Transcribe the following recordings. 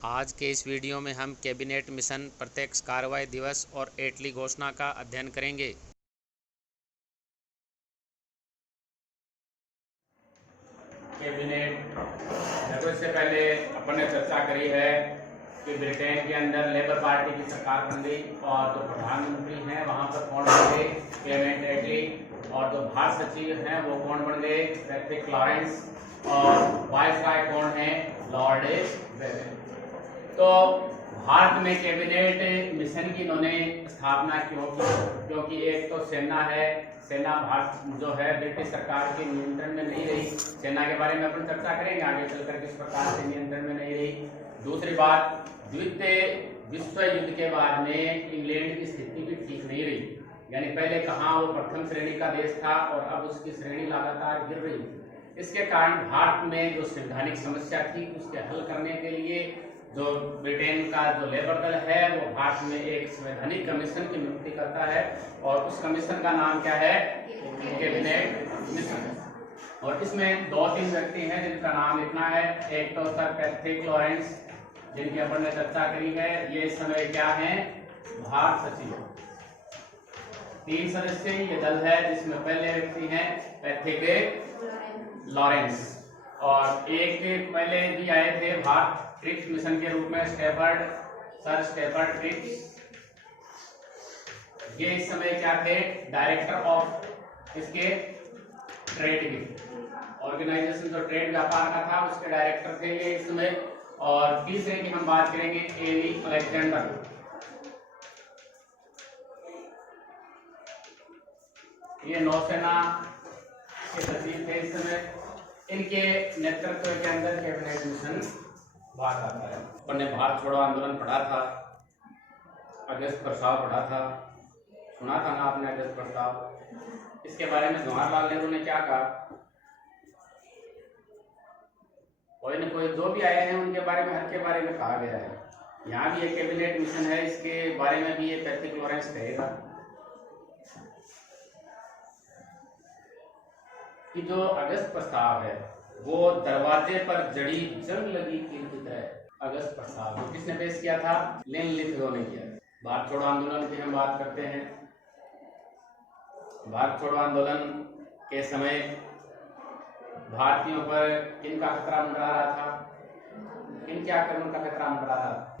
आज के इस वीडियो में हम कैबिनेट मिशन प्रत्यक्ष कार्रवाई दिवस और एटली घोषणा का अध्ययन करेंगे। कैबिनेट देखो, इससे पहले अपन ने चर्चा करी है कि ब्रिटेन के अंदर लेबर पार्टी की सरकार बन गई और जो प्रधानमंत्री हैं वहां पर कौन बन गए, क्लेमेंट एटली, और जो भारत सचिव हैं वो कौन बन गए, पैट्रिक लॉरेंस, और वाइसराय कौन है, लॉर्ड वेवेल। तो भारत में कैबिनेट मिशन की इन्होंने स्थापना क्यों की? क्योंकि एक तो सेना है, सेना भारत जो है ब्रिटिश सरकार के नियंत्रण में नहीं रही। सेना के बारे में अपन चर्चा करेंगे आगे चलकर किस प्रकार से नियंत्रण में नहीं रही। दूसरी बात, द्वितीय विश्व युद्ध के बाद में इंग्लैंड की स्थिति भी ठीक नहीं रही, यानी पहले कहाँ वो प्रथम श्रेणी का देश था और अब उसकी श्रेणी लगातार गिर रही। इसके कारण भारत में जो संवैधानिक समस्या थी उसके हल करने के लिए जो ब्रिटेन का जो लेबर दल है वो भारत में एक संवैधानिक कमीशन की नियुक्ति करता है और उस कमीशन का नाम क्या है, कैबिनेट मिशन। और इसमें दो तीन व्यक्ति हैं जिनका नाम लिखना है। एक तो सर पैट्रिक लॉरेंस, जिनकी अपन ने चर्चा करी है, ये इस समय क्या है, भारत सचिव। 3 सदस्यीय ये दल है जिसमें पहले व्यक्ति हैं पैट्रिक लॉरेंस, और एक पहले भी आए थे भारत क्रिप्स मिशन के रूप में सर स्टेफर्ड क्रिप्स। ये इस समय क्या थे, डायरेक्टर ऑफ इसके ट्रेड ऑर्गेनाइजेशन, जो ट्रेड व्यापार का था उसके डायरेक्टर थे ये इस समय। और तीसरे की हम बात करेंगे एली अलेक्जेंडर। ये नौसेना के सचिव थे इस समय। इनके नेतृत्व के अंदर कैबिनेट मिशन बात आता है। अपन ने भारत छोड़ो आंदोलन पढ़ा था, अगस्त प्रस्ताव पढ़ा था, सुना था ना आपने अगस्त प्रस्ताव। इसके बारे में जवाहरलाल नेहरू ने क्या कहा, कोई न कोई जो भी आए हैं उनके बारे में, हर के बारे में कहा गया है। यहाँ भी एक कैबिनेट मिशन है, इसके बारे में भी ये पैट्रिक लॉरेंस कहेगा कि जो अगस्त प्रस्ताव है वो दरवाजे पर जड़ी जंग लगी कील की तरह। अगस्त प्रस्ताव किसने पेश किया था, लेनिन ने किया। भारत छोड़ो आंदोलन की हम बात करते हैं। भारत छोड़ो आंदोलन के समय भारतीयों पर किन का खतरा मंडरा रहा था, किन के आक्रमण का खतरा मंडरा रहा था,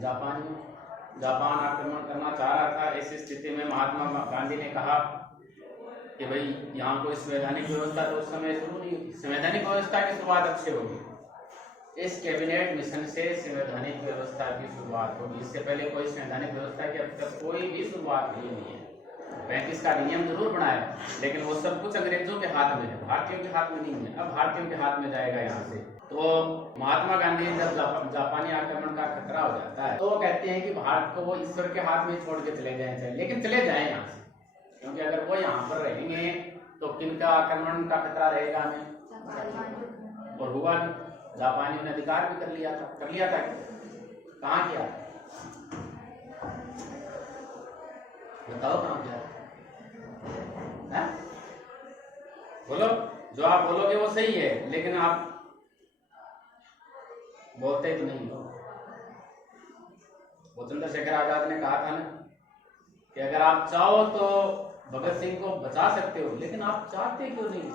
जापान आक्रमण करना चाह रहा था। ऐसी स्थिति में महात्मा गांधी ने कहा कि भाई यहाँ कोई संवैधानिक व्यवस्था तो उस समय शुरू नहीं हुई, संवैधानिक व्यवस्था की शुरुआत अब से होगी। इस कैबिनेट मिशन से संवैधानिक व्यवस्था की शुरुआत होगी। इससे पहले कोई संवैधानिक व्यवस्था की अब तक कोई भी शुरुआत नहीं हुई है। 35 का नियम जरूर बनाया, लेकिन वो सब कुछ अंग्रेजों के हाथ में है, भारतीयों के हाथ में नहीं है। अब भारतीयों के हाथ में जाएगा यहाँ से। तो महात्मा गांधी जब जापानी आक्रमण का खतरा हो जाता है तो वो कहते हैं कि भारत को वो ईश्वर के हाथ में छोड़ के चले जाए चाहिए, लेकिन चले जाए यहाँ से, क्योंकि अगर वो यहाँ पर रहेंगे तो किनका आक्रमण का खतरा रहेगा हमें। और हुआ भी, जापानियों ने अधिकार भी कर लिया था कहाँ किया, बताओ कहाँ किया है? बोलो, जो आप बोलोगे वो सही है, लेकिन आप बोलते तो नहीं हो। वो चंद्रशेखर आजाद ने कहा था ना कि अगर आप चाहो तो भगत सिंह को बचा सकते हो, लेकिन आप चाहते क्यों नहीं?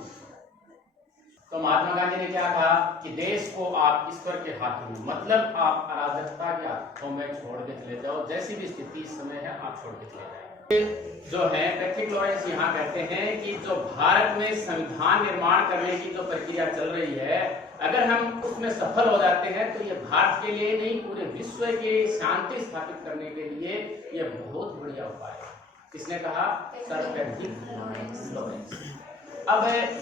तो महात्मा गांधी ने क्या कहा कि देश को आप ईश्वर के हाथों में, मतलब आप अराजकता के हाथों में छोड़ के चले जाओ। जैसी भी स्थिति इस समय है आप छोड़ के चले जाए। जो है पैट्रिक लॉरेंस यहाँ कहते हैं कि जो भारत में संविधान निर्माण करने की जो प्रक्रिया चल रही है, अगर हम उसमें सफल हो जाते हैं तो ये भारत के लिए नहीं, पूरे विश्व के शांति स्थापित करने के लिए ये बहुत बढ़िया उपाय है। किसने कहा, सर पैट्रिक लॉरेंस। अब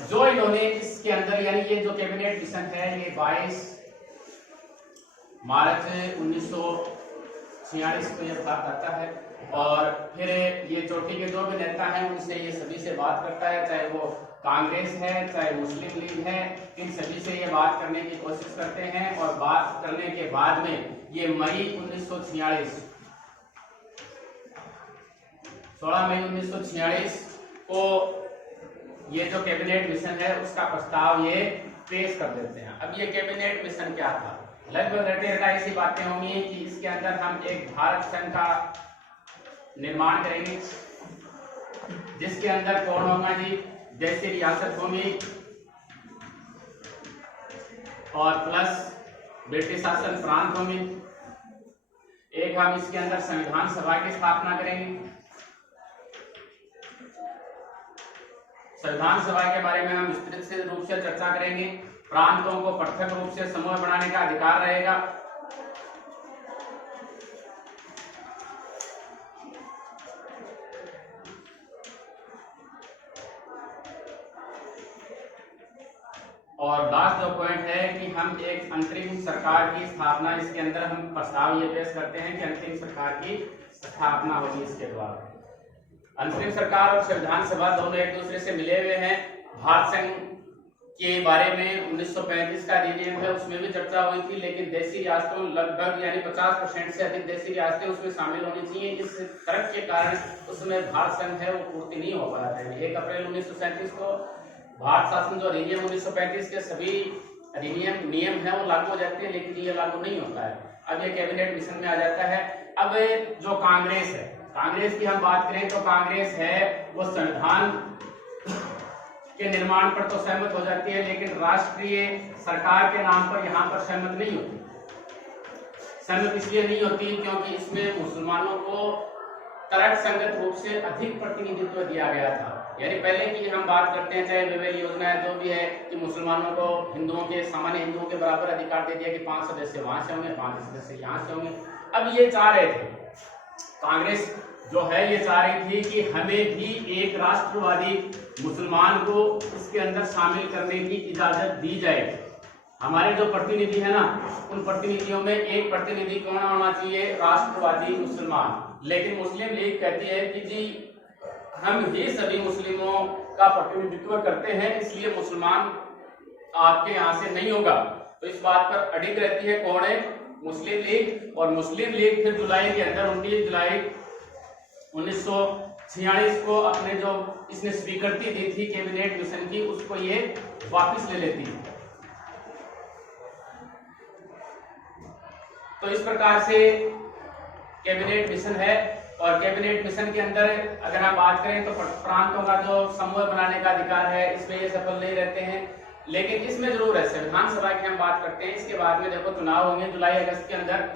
जो इन्होंने इसके अंदर, यानी ये जो कैबिनेट मिशन है ये 22 मार्च 1946 को यह बात करता है। और फिर ये चोटी के जो भी नेता हैं उनसे ये सभी से बात करता है, चाहे वो कांग्रेस है चाहे मुस्लिम लीग है, इन सभी से ये बात करने की कोशिश करते हैं। और बात करने के बाद में ये मई 1946 16 मई 1946 को ये जो कैबिनेट मिशन है उसका प्रस्ताव ये पेश कर देते हैं। अब ये कैबिनेट मिशन क्या था, लगभग रटे रटाई सी बातें होंगी कि इसके अंदर हम एक भारत संघ का निर्माण करेंगे, जिसके अंदर कौन होगा जी, जैसे रियासत होंगी और प्लस ब्रिटिश शासन प्रांत होंगे। एक हम इसके अंदर संविधान सभा की स्थापना करेंगे। संविधान सभा के बारे में हम विस्तृत रूप से चर्चा करेंगे। प्रांतों को पृथक रूप से समूह बनाने का अधिकार रहेगा। और लास्ट जो पॉइंट है कि हम एक अंतरिम सरकार की स्थापना, इसके अंदर हम प्रस्ताव ये पेश करते हैं कि अंतरिम सरकार की स्थापना होगी इसके द्वारा। अंतरिम सरकार और संविधान सभा दोनों एक दूसरे से मिले हुए हैं। भारत संघ के बारे में 1935 का अधिनियम है, उसमें भी चर्चा हुई थी, लेकिन देशी रियासतों लगभग यानी 50% से अधिक देशी रियासतें उसमें शामिल होनी चाहिए। इस तर्क के कारण उसमें भारत संघ है वो पूर्ति नहीं हो पाया था। 1 अप्रैल 1937 को भारत शासन जो अधिनियम 1935 के सभी अधिनियम नियम है वो लागू हो जाते हैं, लेकिन ये लागू नहीं होता है। अब ये कैबिनेट मिशन में आ जाता है। अब जो कांग्रेस है, कांग्रेस की हम बात करें तो कांग्रेस है वो संविधान के निर्माण पर तो सहमत हो जाती है, लेकिन राष्ट्रीय सरकार के नाम पर यहाँ पर सहमत नहीं होती। सहमत इसलिए नहीं होती क्योंकि इसमें मुसलमानों को तर्क संगत रूप से अधिक प्रतिनिधित्व दिया गया था। यानी पहले की हम बात करते हैं, चाहे विवेक योजना है जो भी है, कि मुसलमानों को हिंदुओं के सामान्य हिंदुओं के बराबर अधिकार दे दिया कि 5 सदस्य वहां से होंगे, 5 सदस्य यहाँ से होंगे। अब ये चाह रहे थे, कांग्रेस जो है ये चाह रही थी कि हमें भी एक राष्ट्रवादी मुसलमान को इसके अंदर शामिल करने की इजाजत दी जाए। हमारे जो प्रतिनिधि है ना, उन प्रतिनिधियों में एक प्रतिनिधि कौन होना चाहिए, राष्ट्रवादी मुसलमान। लेकिन मुस्लिम लीग कहती है कि जी हम ही सभी मुस्लिमों का प्रतिनिधित्व करते हैं, इसलिए मुसलमान आपके यहाँ से नहीं होगा। तो इस बात पर अडिग रहती है कौन है, मुस्लिम लीग। और मुस्लिम लीग फिर जुलाई के अंदर 29 जुलाई 1946 को अपने जो इसने स्वीकृति दी थी कैबिनेट मिशन की, उसको ये वापस ले लेती है। तो इस प्रकार से कैबिनेट मिशन है। और कैबिनेट मिशन के अंदर अगर आप बात करें तो प्रांतों का जो समूह बनाने का अधिकार है, इसमें ये सफल नहीं रहते हैं, लेकिन इसमें जरूर है संविधान सभा की हम बात करते हैं। इसके बाद में देखो चुनाव होंगे जुलाई अगस्त के अंदर।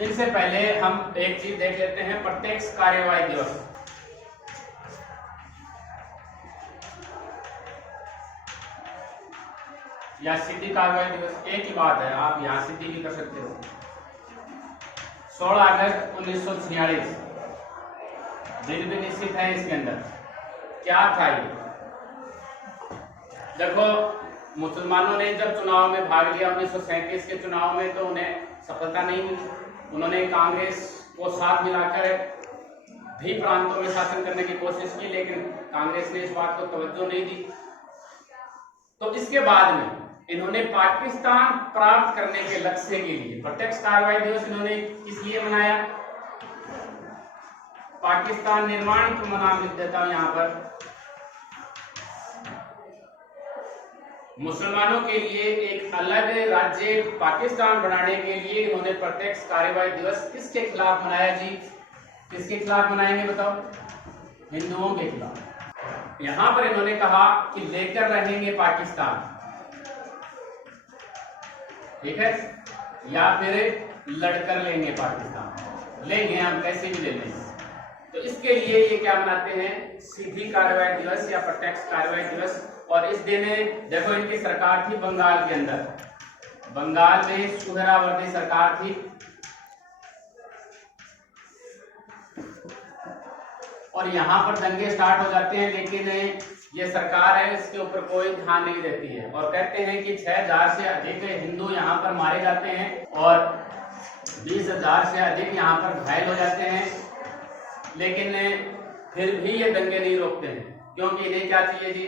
इनसे पहले हम एक चीज देख लेते हैं, प्रत्यक्ष कार्यवाही दिवस। या सीधी कार्रवाई दिवस, एक ही बात है, आप यहाँ सीधी भी कर सकते हो। 16 अगस्त 1946 दिन भी निश्चित है। इसके अंदर क्या था ये, देखो मुसलमानों ने जब चुनाव में भाग लिया 1937 के चुनाव में, तो उन्हें सफलता नहीं मिली। उन्होंने कांग्रेस को साथ मिलाकर भी प्रांतों में शासन करने की कोशिश की, लेकिन कांग्रेस ने इस बात को तवज्जो नहीं दी। तो इसके बाद में इन्होंने पाकिस्तान प्राप्त करने के लक्ष्य के लिए प्रत्यक्ष कार्रवाई दिवस इन्होंने किस लिए मनाया, पाकिस्तान निर्माण को नाम लिख देता हूं यहाँ पर। मुसलमानों के लिए एक अलग राज्य पाकिस्तान बनाने के लिए इन्होंने प्रत्यक्ष कार्रवाई दिवस किसके खिलाफ मनाया जी, किसके खिलाफ मनाएंगे बताओ, हिंदुओं के खिलाफ। यहां पर इन्होंने कहा कि लेकर रहेंगे पाकिस्तान, ठीक है, या फिर लड़कर लेंगे पाकिस्तान, लेंगे हम कैसे भी ले लेंगे। तो इसके लिए ये क्या मनाते हैं, सीधी कार्रवाई दिवस या प्रत्यक्ष कार्रवाई दिवस। और इस दिन देखो इनकी सरकार थी बंगाल के अंदर, बंगाल में सुहरावर्दी सरकार थी। और यहाँ पर दंगे स्टार्ट हो जाते हैं, लेकिन ये सरकार है इसके ऊपर कोई ध्यान नहीं देती है। और कहते हैं कि 6000 से अधिक हिंदू यहाँ पर मारे जाते हैं और 20,000 से अधिक यहाँ पर घायल हो जाते हैं, लेकिन फिर भी ये दंगे नहीं रोकते हैं, क्योंकि इन्हें क्या चाहिए जी,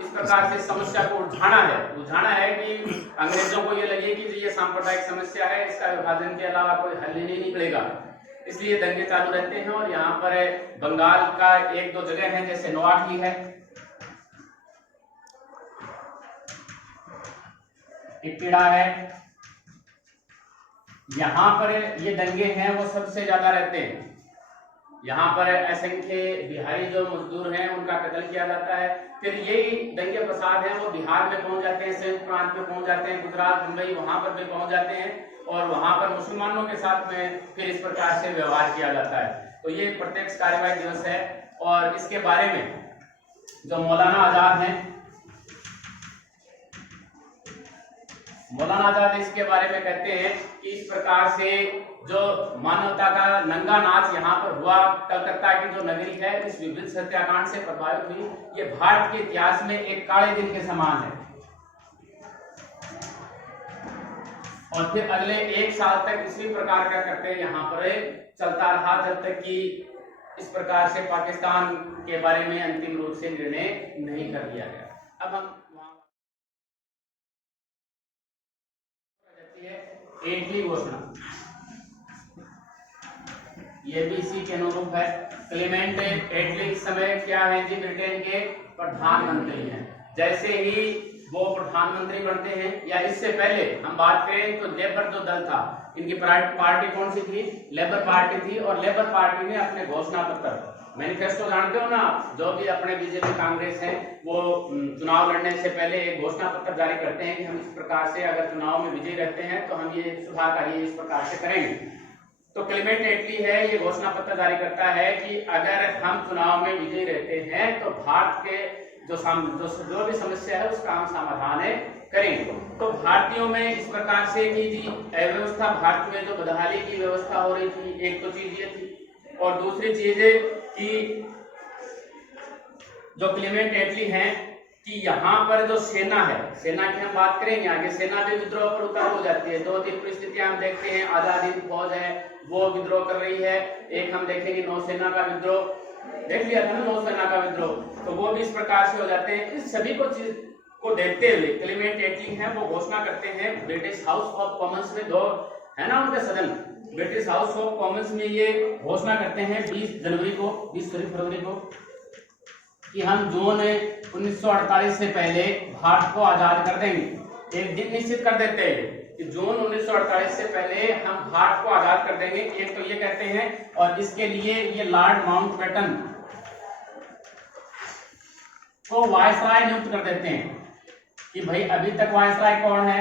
इस प्रकार से समस्या को उलझाना है कि अंग्रेजों को ये लगे कि ये सांप्रदायिक समस्या है, इसका विभाजन के अलावा कोई हल नहीं निकलेगा। इसलिए दंगे चालू रहते हैं। और यहाँ पर बंगाल का एक दो जगह है, जैसे नोआखली है, टिकटिड़ा है, यहाँ पर ये दंगे हैं वो सबसे ज्यादा रहते हैं। यहाँ पर असंख्य बिहारी जो मजदूर हैं उनका कत्ल किया जाता है। फिर यही दंगे फसाद हैं वो बिहार में पहुंच जाते हैं, संयुक्त प्रांत में पहुंच जाते हैं, गुजरात, मुंबई, वहां पर भी पहुंच जाते हैं और वहां पर मुसलमानों के साथ में फिर इस प्रकार से व्यवहार किया जाता है। तो ये प्रत्यक्ष कार्रवाई दिवस है। और इसके बारे में जो मौलाना आजाद हैं, मौलाना आजाद इसके बारे में कहते हैं कि इस प्रकार से जो मानवता का नंगा नाच यहाँ पर हुआ, कलकत्ता की जो नगरी है इस विभिन्न हत्याकांड से प्रभावित हुई, ये भारत के इतिहास में एक काले दिन के समान है। और फिर अगले एक साल तक इसी प्रकार का करते यहाँ पर चलता रहा, जब तक कि इस प्रकार से पाकिस्तान के बारे में अंतिम रूप से निर्णय नहीं कर लिया गया। अब हम एटली घोषणा, ये भी इसी के अनुरूप है। क्लेमेंट एटली इस समय क्या है जी, ब्रिटेन के प्रधानमंत्री हैं। जैसे ही वो प्रधानमंत्री बनते हैं या इससे पहले हम बात करें तो लेबर जो दल था, इनकी पार्टी कौन सी थी, लेबर पार्टी थी। और लेबर पार्टी ने अपने घोषणा पत्र, मैनिफेस्टो जानते हो ना, जो भी अपने बीजेपी कांग्रेस हैं वो चुनाव लड़ने से पहले एक घोषणा पत्र जारी करते हैं कि हम इस प्रकार से अगर चुनाव में विजयी रहते हैं तो हम ये सुधार कार्य इस प्रकार से करेंगे। तो क्लेमेंट एटली है, ये घोषणा पत्र जारी करता है कि अगर हम चुनाव में विजयी रहते हैं तो भारत के जो भी समस्या है उसका हम समाधान करेंगे। तो भारतीयों में इस प्रकार से कि जी अव्यवस्था, भारत में जो बदहाली की व्यवस्था हो रही थी, एक तो चीज ये थी। और दूसरी चीज कि जो क्लेमेंट एटली हैं कि यहाँ पर जो सेना है, सेना की हम बात करेंगे आगे, सेना भी विद्रोह पर उतार हो जाती है। दो तीन परिस्थितियां हम देखते हैं, आजाद हिंद फौज है वो विद्रोह कर रही है, एक हम देखेंगे नौसेना का विद्रोह, देख लिया था ना नौसेना का विद्रोह, तो वो भी इस प्रकार से हो जाते हैं। इस सभी को चीज को देखते हुए क्लेमेंट एटली है वो घोषणा करते हैं ब्रिटिश हाउस ऑफ कॉमन्स में, दो है ना उनके सदन, ब्रिटिश हाउस ऑफ कॉमन्स में ये घोषणा करते हैं 20 फरवरी को कि हम जून 1948 से पहले भारत को आजाद कर देंगे। एक दिन निश्चित कर देते हैं कि जून 1948 से पहले हम भारत को आजाद कर देंगे, एक तो ये कहते हैं। और इसके लिए ये लॉर्ड माउंटबेटन को वायसराय नियुक्त कर देते हैं कि भाई अभी तक वायसराय कौन है,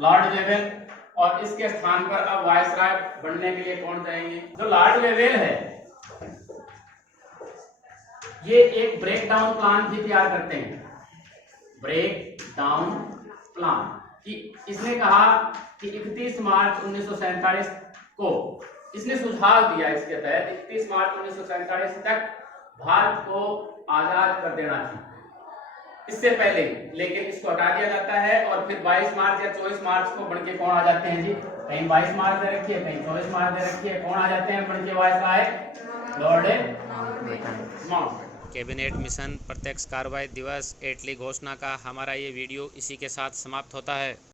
लॉर्ड वेवेल, और इसके स्थान पर अब वायसराय बनने के लिए कौन जाएंगे, जो लॉर्ड वेवेल है। ये एक ब्रेक डाउन प्लान भी तैयार करते हैं, ब्रेक डाउन प्लान, कि इसने कहा कि 31 मार्च 1947 को इसने सुझाव दिया, इसके तहत 31 मार्च 1947 तक भारत को आजाद कर देना चाहिए, इससे पहले, लेकिन इसको हटा दिया जाता है। और फिर 22 मार्च या 24 मार्च को बनके कौन आ जाते हैं जी, कहीं 22 मार्च दे रखी है, कहीं 24 मार्च दे रखी है, कौन आ जाते हैं बनके viceroy, Lord Mountbatten. Cabinet mission प्रत्यक्ष कार्रवाई दिवस एटली घोषणा का हमारा ये वीडियो इसी के साथ समाप्त होता है।